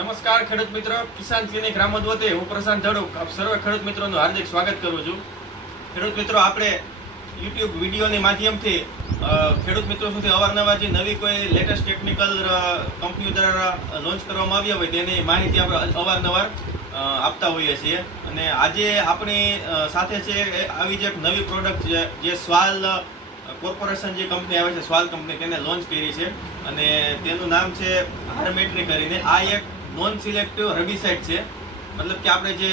નમસ્કાર ખેડૂત મિત્રો. કિસાન ક્લિનિક રામોદ વતે હું પ્રશાંત ધડુક. આપ સર્વ ખેડૂત મિત્રોનું હાર્દિક સ્વાગત કરું છું. ખેડૂત મિત્રો, આપણે યુટ્યુબ વિડીયોની માધ્યમથી ખેડૂત મિત્રો સુધી અવારનવાર જે નવી કોઈ લેટેસ્ટ ટેકનિકલ કંપનીઓ દ્વારા લોન્ચ કરવામાં આવ્યા હોય તેની માહિતી આપણે અવારનવાર આપતા હોઈએ છીએ. અને આજે આપણી સાથે છે આવી જ એક નવી પ્રોડક્ટ છે જે સ્વાલ કોર્પોરેશન જે કંપની આવે છે, સ્વાલ કંપની તેને લોન્ચ કરી છે. અને તેનું નામ છે હાર્મેટ્રી કરીને આ એક નોન સિલેક્ટિવ રેબિસાઇડ છે. મતલબ કે આપણે જે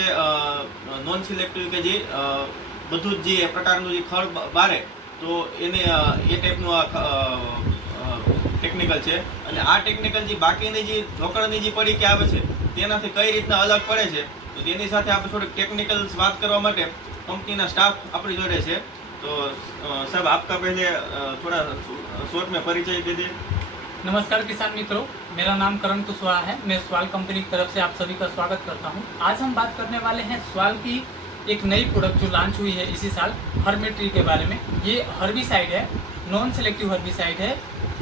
નોન સિલેક્ટિવ કે જે બધું જ જે પ્રકારનું જે ખડ બારે, તો એને એ ટાઈપનું આ ટેકનિકલ છે. અને આ ટેકનિકલ જે બાકીની જે ઢોકળની જે પડી કે આવે છે, તેનાથી કઈ રીતના અલગ પડે છે, તો તેની સાથે આપણે થોડીક ટેકનિકલ્સ વાત કરવા માટે કંપનીના સ્ટાફ આપણી જોડે છે. તો સાહેબ આપતા પહેલે થોડા શોર્ટ મેં પરિચય દે. नमस्कार किसान मित्रों, मेरा नाम करण कुशवाहा है। मैं स्वाल कंपनी की तरफ़ से आप सभी का स्वागत करता हूँ। आज हम बात करने वाले हैं स्वाल की एक नई प्रोडक्ट जो लॉन्च हुई है इसी साल हर्मेट्री के बारे में। ये हर्बिसाइड है नॉन सेलेक्टिव हर्बिसाइड है।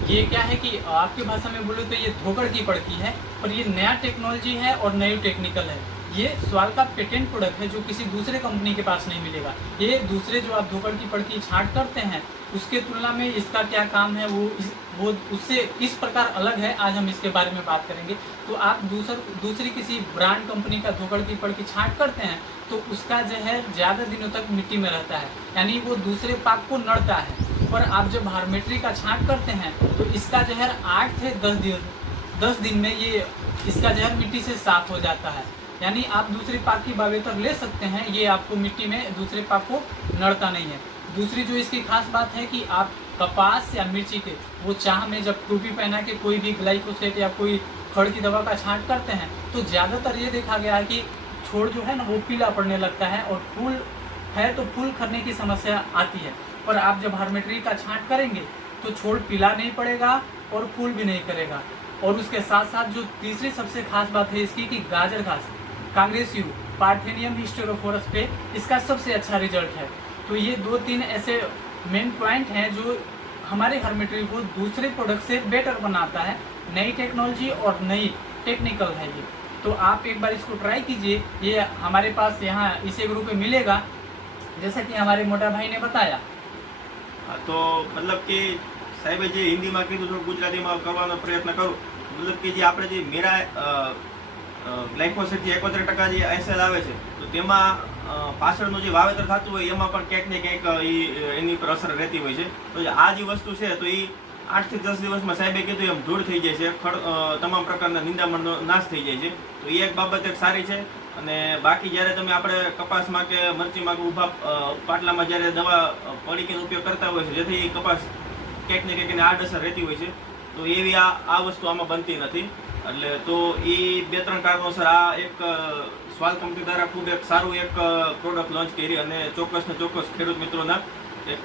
ये क्या है कि आपकी भाषा में बोलो तो ये धोखड़ की पड़ती है, पर ये नया टेक्नोलॉजी है और नई टेक्निकल है। ये सवाल का पेटेंट प्रोडक्ट है जो किसी दूसरे कंपनी के पास नहीं मिलेगा। ये दूसरे जो आप धोपड़ की पड़की छांट करते हैं, उसके तुलना में इसका क्या काम है, वो वो उससे किस प्रकार अलग है, आज हम इसके बारे में बात करेंगे। तो आप दूसर, दूसरी किसी ब्रांड कंपनी का धोकड़ की पड़ की छांट करते हैं तो उसका जहर ज़्यादा दिनों तक मिट्टी में रहता है। यानी वो दूसरे पाक को नड़ता है। पर आप जब हार्मेट्री का छांट करते हैं तो इसका जहर आठ से दस दिन दस दिन में ये, इसका जहर मिट्टी से साफ़ हो जाता है। यानी आप दूसरे पाक की बावेतर ले सकते हैं, ये आपको मिट्टी में दूसरे पाक को नड़ता नहीं है। दूसरी जो इसकी खास बात है कि आप कपास या मिर्ची के, वो चाह में जब टूपी पहना के कोई भी ग्लाइकोसेट या कोई खड़ की दवा का छांट करते हैं तो ज़्यादातर ये देखा गया है कि छोड़ जो है ना, वो पीला पड़ने लगता है और फूल है तो फूल खरने की समस्या आती है। पर आप जब हार्मेट्री का छांट करेंगे तो छोड़ पीला नहीं पड़ेगा और फूल भी नहीं करेगा। और उसके साथ साथ जो तीसरी सबसे खास बात है इसकी कि गाजर घास। कांग्रेस यू पार्थेनियम हिस्टेरोफोरस पे इसका सबसे अच्छा रिजल्ट है तो ये दो तीन ऐसे मेन पॉइंट हैं जो हमारे हर्मेट्री को दूसरे प्रोडक्ट से बेटर बनाता है नई टेक्नोलॉजी और नई टेक्निकल है ये तो आप एक बार इसको ट्राई कीजिए ये हमारे पास यहाँ इसे ग्रुप में मिलेगा जैसा कि हमारे मोटा भाई ने बताया હા, તો મતલબ કે સાહેબે જે હિન્દીમાં કીધું થોડું ગુજરાતીમાં કરવાનો પ્રયત્ન કરું મતલબ કે જે આપણે જે મેરા ગ્લાયકોસેટ એકોતેર ટકા જે એસએલ આવે છે, તો તેમાં પાછળનું જે વાવેતર થતું હોય, એમાં પણ ક્યાંક ને ક્યાંક એની ઉપર અસર રહેતી હોય છે. તો આ જે વસ્તુ છે, તો એ આઠથી દસ દિવસમાં સાહેબે કીધું એમ, ધૂળ થઈ જાય છે, ખડ તમામ પ્રકારના નિંદામણનો નાશ થઈ જાય છે. તો એ એક બાબત એક સારી છે. અને બાકી જ્યારે તમે આપણે કપાસમાં કે મરચીમાં કે ઊભા પાટલામાં જ્યારે દવા પડીકીનો ઉપયોગ કરતા હોય છે, જેથી કપાસ ક્યાંક ને ક્યાંક આડઅસર રહેતી હોય છે. તો એવી આ આ વસ્તુ આમાં બનતી નથી. એટલે તો એ બે ત્રણ કારણોસર આ એક સ્વાલ કંપની દ્વારા ખૂબ એક સારું એક પ્રોડક્ટ લોન્ચ કરી અને ચોક્કસ ને ચોક્કસ ખેડૂત મિત્રોના એક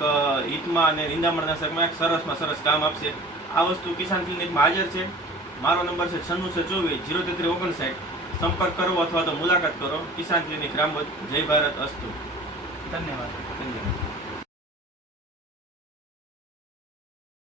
હિતમાં અને નિંદામણના શકમાં એક સરસમાં સરસ કામ આપશે. આ વસ્તુ કિસાન ક્લિનિકમાં હાજર છે. મારો નંબર છે છન્નું છે ચોવીસ જીરો તેત્રી ઓગણસાઠ. સંપર્ક કરો અથવા તો મુલાકાત કરો. કિસાન ક્લિનિક રામબદ જય ભારત અસ્તુ. ધન્યવાદ. ધન્યવાદ.